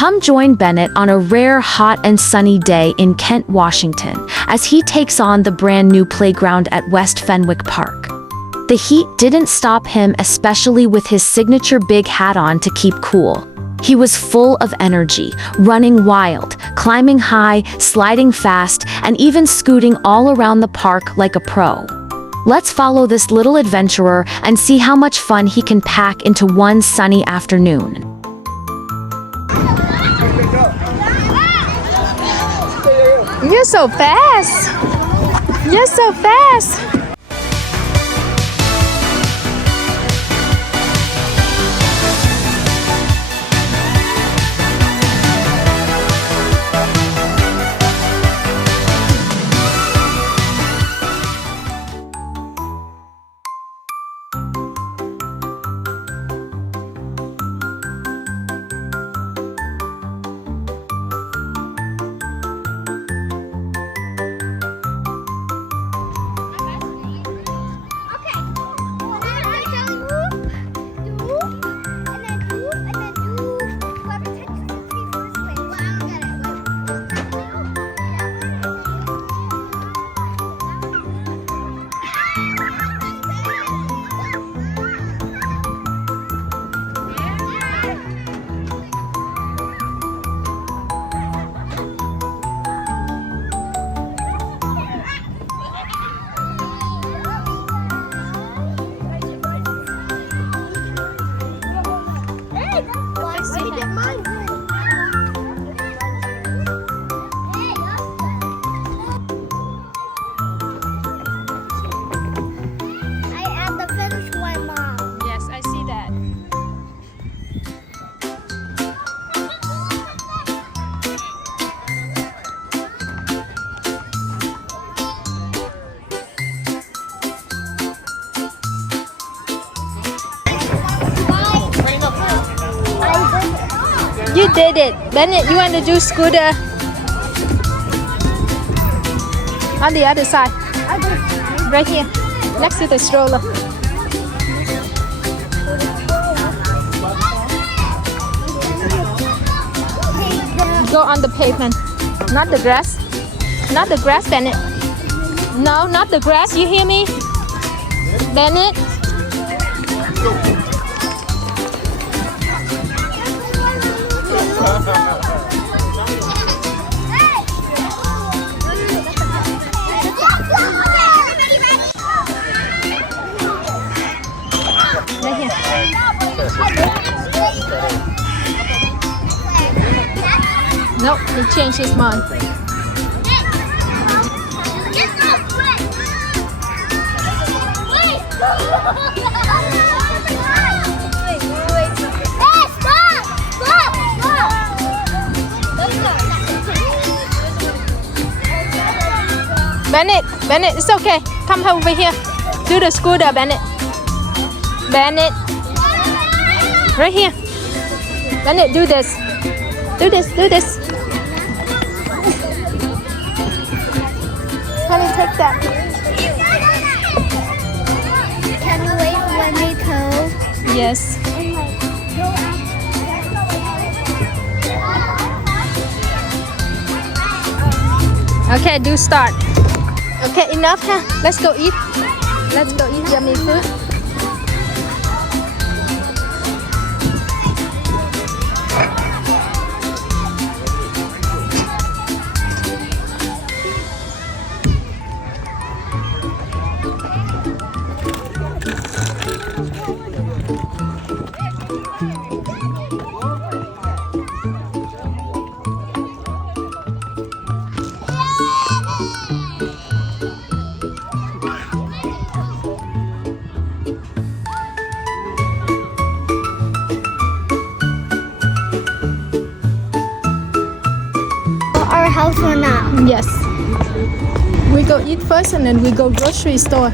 Come join Bennett on a rare, hot and sunny day in Kent, Washington, as he takes on the brand new playground at West Fenwick Park. The heat didn't stop him, especially with his signature big hat on to keep cool. He was full of energy, running wild, climbing high, sliding fast, and even scooting all around the park like a pro. Let's follow this little adventurer and see how much fun he can pack into one sunny afternoon. You're so fast! You're so fast! You did it! Bennett, you want to do scooter? On the other side. Right here. Next to the stroller. Go on the pavement. Not the grass. Not the grass, Bennett. No, not the grass. You hear me? Bennett? Right here. Nope, he changed his mind. Bennett, it's okay. Come over here. Do the scooter, Bennett. Bennett. Right here. Bennett, do this. Do this. Can you take that? Can you wait for me to? Yes. Okay, do start. Okay, enough, huh? Let's go eat. Let's go eat yummy food. Our house or not? Yes. We go eat first and then we go grocery store.